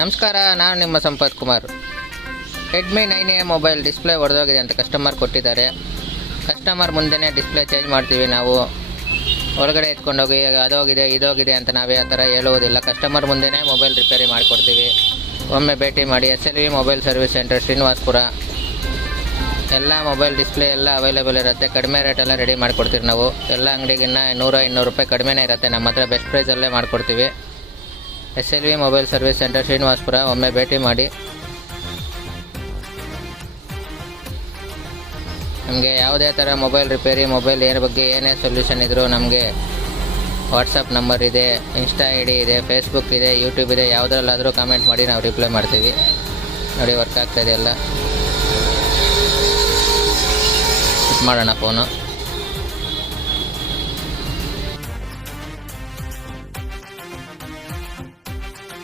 ನಮಸ್ಕಾರ, ನಾನು ನಿಮ್ಮ Sampath Kumar. Redmi 9A mobile display ಒಡೆದೋಗಿದೆ ಅಂತ ಕಸ್ಟಮರ್ ಕೊಟ್ಟಿದ್ದಾರೆ. ಕಸ್ಟಮರ್ ಮುಂದೆನೇ ಡಿಸ್ಪ್ಲೇ ಚೇಂಜ್ ಮಾಡ್ತೀವಿ ನಾವು. ಒಳಗಡೆ ಎತ್ಕೊಂಡೋಗಿ ಅದೋಗಿದೆ ಇದೋಗಿದೆ ಅಂತ ನಾವೇ ಆ ಥರ ಹೇಳುವುದಿಲ್ಲ. ಕಸ್ಟಮರ್ ಮುಂದೆನೇ ಮೊಬೈಲ್ ರಿಪೇರಿ ಮಾಡಿಕೊಡ್ತೀವಿ. ಒಮ್ಮೆ ಭೇಟಿ ಮಾಡಿ. SLV mobile service centre, Srinivaspur. ಎಲ್ಲ ಮೊಬೈಲ್ ಡಿಸ್ಪ್ಲೇ ಎಲ್ಲ ಅವೈಲೇಬಲ್ ಇರುತ್ತೆ. ಕಡಿಮೆ ರೇಟೆಲ್ಲ ರೆಡಿ ಮಾಡಿಕೊಡ್ತೀವಿ ನಾವು. ಎಲ್ಲ ಅಂಗಡಿಗಿನ್ನ 100-200 ರೂಪಾಯಿ ಕಡಿಮೆನೇ ಇರುತ್ತೆ. ನಮ್ಮ ಹತ್ರ ಬೆಸ್ಟ್ ಪ್ರೈಸಲ್ಲೇ ಮಾಡಿಕೊಡ್ತೀವಿ. SLV mobile service centre, Srinivaspur. ಒಮ್ಮೆ ಭೇಟಿ ಮಾಡಿ. ನಮಗೆ ಯಾವುದೇ ಥರ ಮೊಬೈಲ್ ರಿಪೇರಿ, ಮೊಬೈಲ್ ಬಗ್ಗೆ ಏನೇ ಸೊಲ್ಯೂಷನ್ ಇದ್ದರೂ ನಮಗೆ ವಾಟ್ಸಪ್ ನಂಬರ್ ಇದೆ, ಇನ್ಸ್ಟಾ ID ಇದೆ, ಫೇಸ್ಬುಕ್ ಇದೆ, ಯೂಟ್ಯೂಬ್ ಇದೆ. ಯಾವುದ್ರಲ್ಲಾದರೂ ಕಾಮೆಂಟ್ ಮಾಡಿ ನಾವು ರಿಪ್ಲೈ ಮಾಡ್ತೀವಿ. ನೋಡಿ, ವರ್ಕ್ ಆಗ್ತಾಯಿದೆ ಎಲ್ಲ. ಮಾಡೋಣ ಫೋನು.